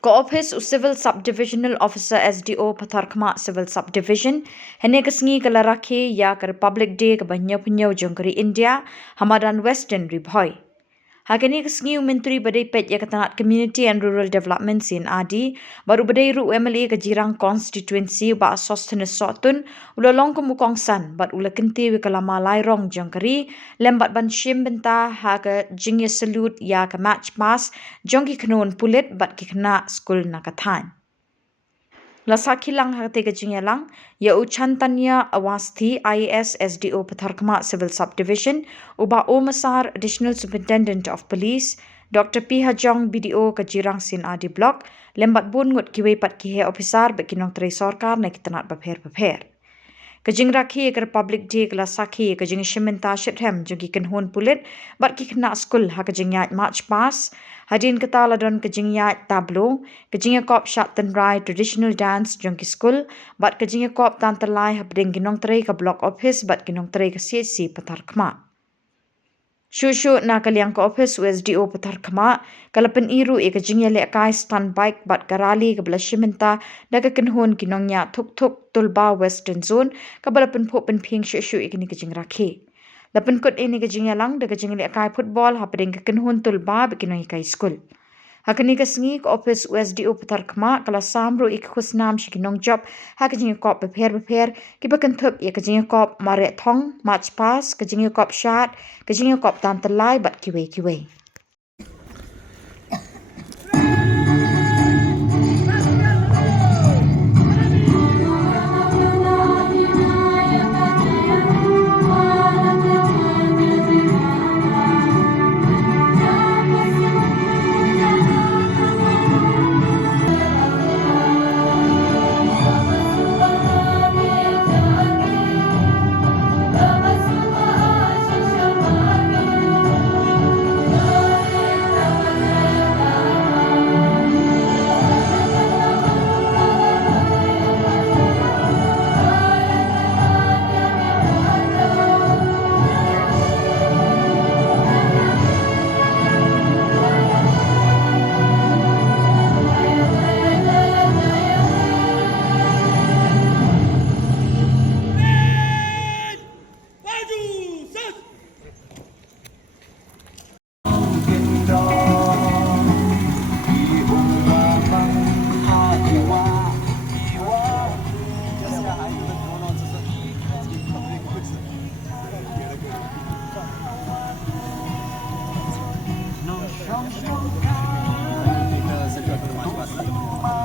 Ko-Office u Civil Subdivisional Officer SDO Patharkma Civil Subdivision hene kesengi kelaraki ya ke Republic Day ke banyo jongkeri India Hamadan Western Ribhoi. Hakini kesengi Menteri Badai Pet ya ketanat Community and Rural Development Sin Adi baru badai ru MLA ke Jirang Constituency ba Sostenes Sotun ulalong ke Mukongsan bat ula kenti wikalama lairong jongkeri lembat ban shim benta ha ke jingya salute ya ke match pass jongki kenon pulit bat ki kena skul nakathan. Lasaki lang hati kejingya lang, ya uchantanya awasti IAS SDO Patharkma Civil Subdivision, uba Omasar Additional Superintendent of Police, Dr. P. Hajong BDO Kajirang Sin Adi Block, lembat bun ngut kiwe pat kihe officer bekinong teri sorkar na kitanat bapher. Kajing rakhi ke Republic Day kelas sakhi kajing shimenta shithem jogi kenhun pulit bat ki kena skul ha kajing yat march pass hadin kata ladon kajing yat tablo kajing kop shat tenrai traditional dance jongki skul bat kajing kop tan terlai ha bring ginong trai ke block office bat ginong trai ke CHC Patharkma. Shushu na kaliang ke office USDO Patharkma kalapen iru e kajing ya lekai stand bike bat karali ke belah shimenta daga kenhun kinongnya thuk tulba western zone kabalapen pop pen ping shushu e kini kajing rakhi. Lapen kot ini kajing ya lang daga kajing lekai football hapeding ke kenhun tulba bekinong ikai school. Hakani kesengi ke office USDO Patharkma kala samru ik khusnam shikinong job hakajing kop beper ki bakentup ya kajing kop mare thong march pass kajing kop shat kajing kop tan terlai bat kiwe.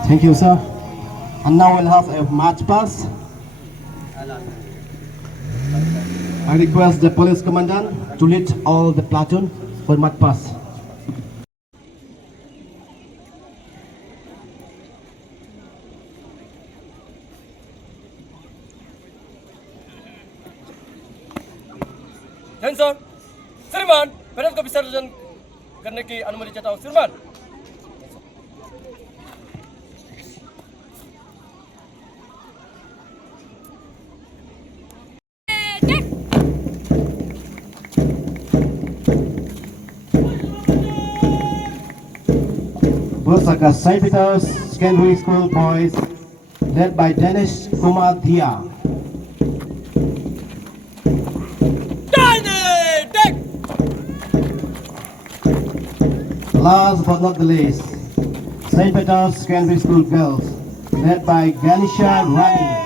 Thank you, sir. And now we'll have a march pass. I request the police commandant to lead all the platoon for march pass. Attention, श्रीमान परेड को विसर्जन करने की अनुमति चाहता हूँ श्रीमान. Bursakas St. Peter's Secondary School boys, led by Danish Kumar Dhia. Last but not the least, St. Peter's Secondary School girls, led by Ganesha Rani.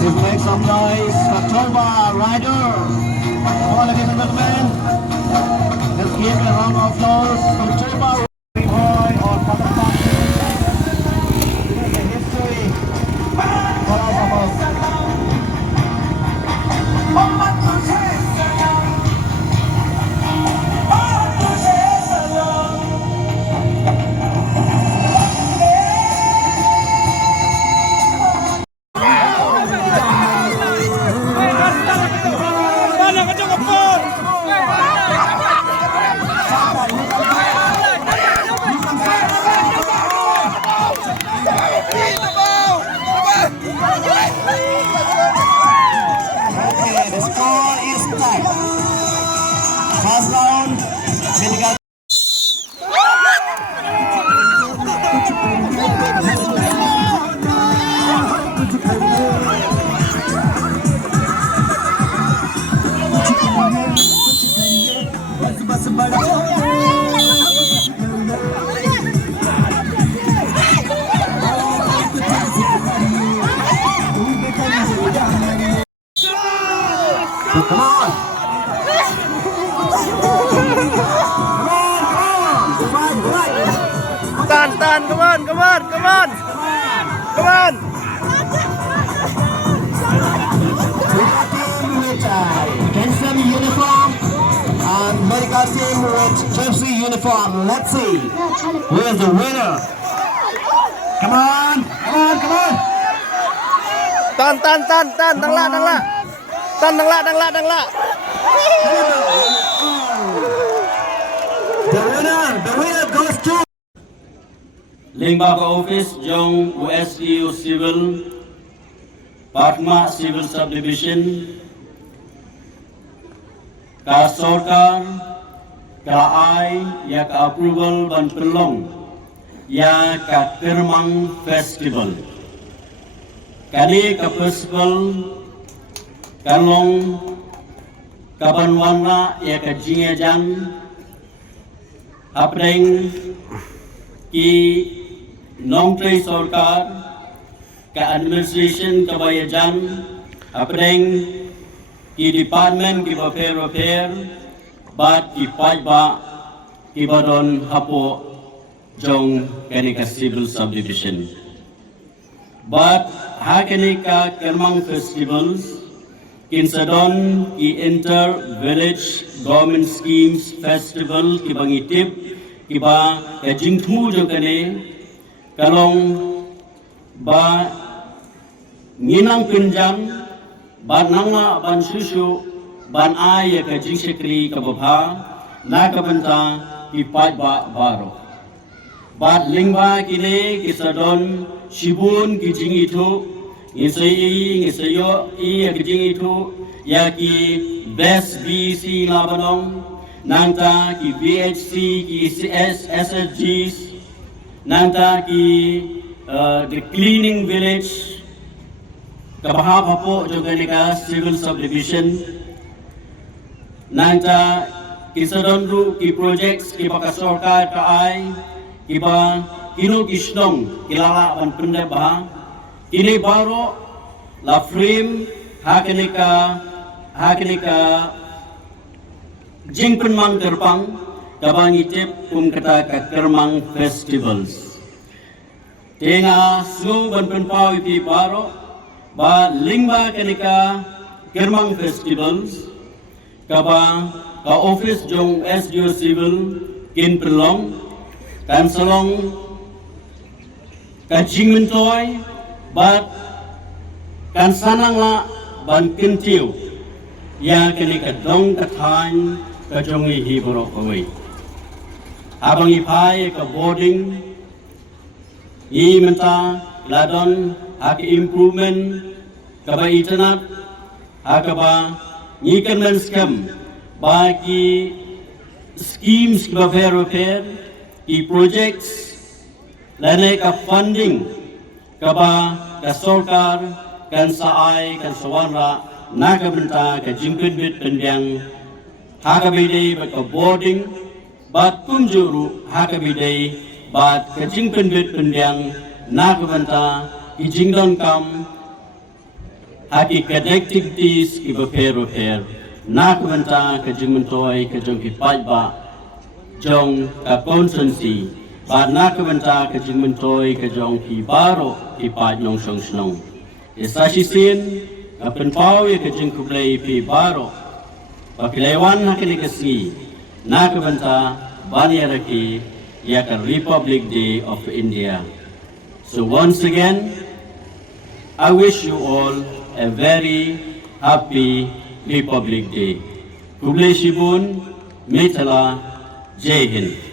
Please make some noise for Turba Rider. All ladies and gentlemen, let's give a round of applause for Turba Boy or Pakistan. This is a history for all of us. Mitigasi Come on! Tan, come on. We got team with Kensam uniform and medical team with Chelsea uniform. Let's see who is the winner. Come on! Tan, dang la. The winner goes to Limbaba Office, Jong USDU Civil, Patma Civil Subdivision, Ka Sorkar, Ka Ai, Ya Ka Approval Ban Pelong, Ya Ka Kermang Festival. Kali Ka Festival, Kalong, Kabanwana, Ya Ka Jingajan, Apreng, Ki Nongtri Sorkar ka administration kabayajan apreng ki department ki repair bat ki pajba ki badon hapo jong kanika civil subdivision but hakanika kermang festivals kinsadon ki inter village government schemes festival ki bangitip ki ba ka jingthu jong kane kalong ba nginang pinjam ban nanga ban susu ban ay ka jingsekri ka babha na ka banta ki pajba baro bat lingba kile kisadon shibun ki jingithu ngisayo ka jingithu ya ki best bc labanong nangta ki VHC ki SSGs nangta ki the cleaning village kabahap hapo juga nika civil subdivision nangta kisadon ru ki projects ki pakasorkar ka ay kiba kino kisdong kilala ban pendeba kini baro la frame hakenika jingpen mang terpang kabang itip kata ka kermang festivals Tenga su ban penpau iti baro ba lingba kanika kermang festivals kaba ka office jong SDO civil kin pelong kan salong ka jingmentoy bat kan sanang la ban kintiu ya kanika dong kathan ka jong hibro kawai abang ipai ka boarding I menta ladon hak improvement kaba internet hakaba ngikan men scam bagi schemes kaba repair I projects lane ka funding kaba ka sorkar kan saai kan sawanra naga benta ka jingpin bit pendiang hakabide ba ka boarding bat kunjuru hakabide bat kajing pendit pendiang nagabanta kijingdon kam haki activities ki repair nagabanta kajing mentoy kajong kipajba jong ka constancy bat nagabanta kajing mentoy kajong kibaro kipaj nong song esasisin kapenpau ya kajing kublay pi baro pakilaywan hakinikasi nagabanta banyaraki Yaka Republic Day of India. So once again, I wish you all a very happy Republic Day. Kublai Shibun, Metala, Jai Hind.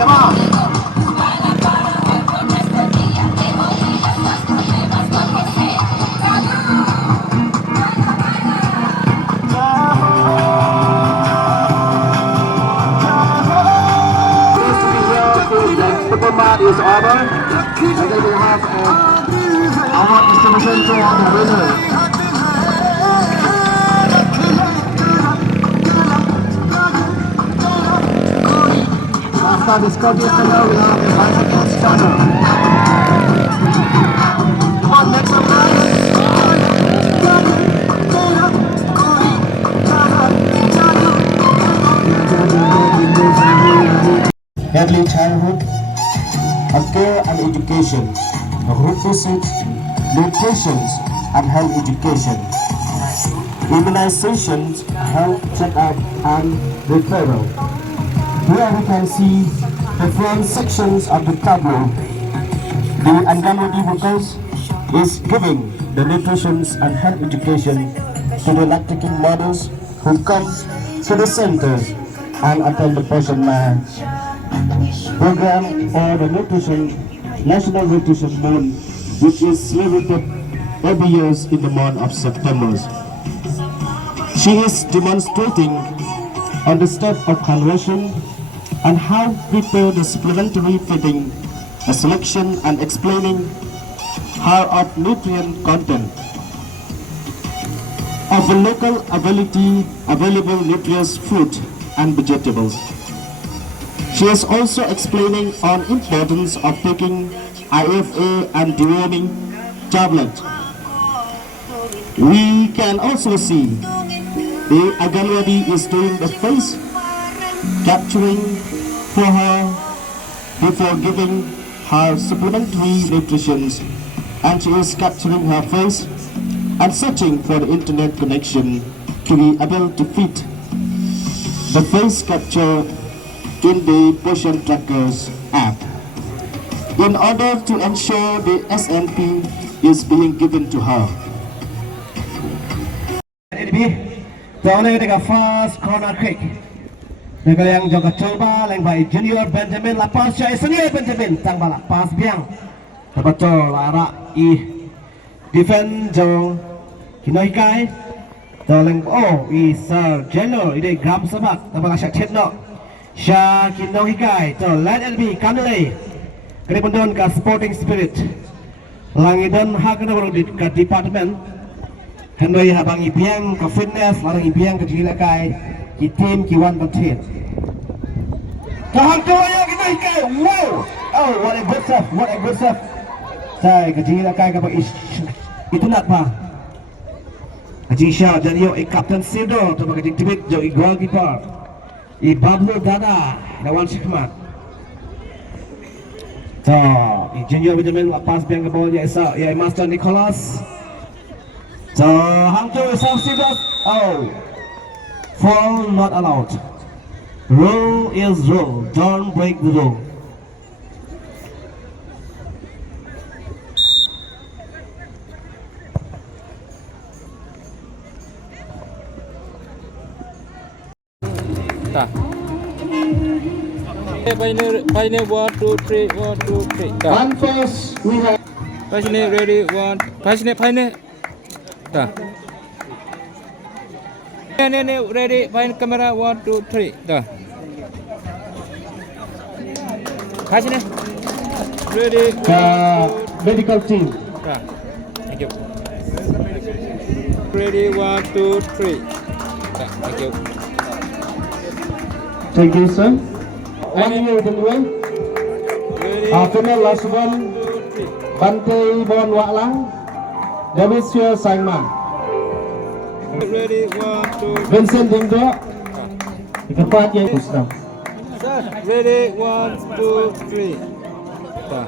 Come on. Superman is over, and then we have our distribution to the winner. After the Scottish Channel, we have the Bicycles Channel. Come on, next one, Early childhood, care and education, requisite nutrition and health education, immunizations, health checkup and referral. Here we can see different sections of the tableau. The Anganwadi workers is giving the nutrition and health education to the lactating mothers who come to the centers and attend the portion match program or the National Nutrition Month, which is celebrated every year in the month of September. She is demonstrating on the step of conversion and how prepare the supplementary feeding, a selection and explaining how of nutrient content of the local available nutritious fruit and vegetables. She is also explaining on importance of taking IFA and deworming tablet. We can also see the Anganwadi is doing the face capturing for her before giving her supplementary nutrition, and she is capturing her face and searching for the internet connection to be able to fit the face capture in the Portion Trackers app in order to ensure the SNP is being given to her. Only take a fast corner kick. Yang jaga coba lengbai Junior Benjamin lepas Syai Senior Benjamin tang balak pas biang dapat lara I defend jong kinoi kai toleng I Sir General ide gram sebab dapat asyik chetno Syah kinoi kai to let LB kamle kini pundon ka Sporting Spirit langidan hak na ka department kanoi habang ibiang ka fitness larang ibiang ka jila kai ki team ki wan batit kahang kaya kinoi kai wow oh what a good stuff sai ka jila kai ka itu nak pa Haji Syah dan yo Captain Sido tu pakai tibit jo goalkeeper I Bablu Dada lawan Syahmat so Junior Benjamin lepas biang ke bawah ya Master Nicholas so Hangzhou South Sido oh fall not allowed rule is rule don't break the rule Ta. Pioneer 1, 2, 3, 1, 2, 3. Ta. one first we have Pioneer ready 1. Pioneer. Ta. Ne ready. Pioneer camera 1, 2, 3. Ta. Pioneer ready. medical team Ta. Thank you. Ready 1, 2, 3. Ta. Thank you. thank you sir 1 year duluan Ready. female last one Bante Bon Waklang David Sue Sangman Ready 1, 2. Vincent Dingdo keempat ya Ustaz Ready 1, 2, 3. Ta.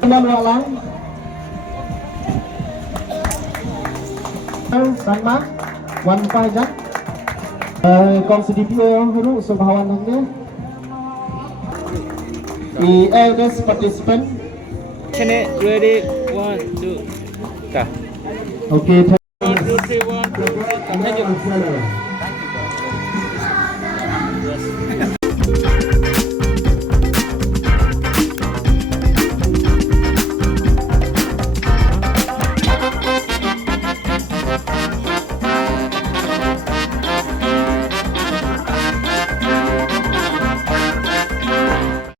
Bon Waklang Sangman Wan Pajak con CDPO huru subhawannya the eldest participant Chene ready 1, 2. Ta. okay 1, 2, 3, 1, 2, 3. Thank you.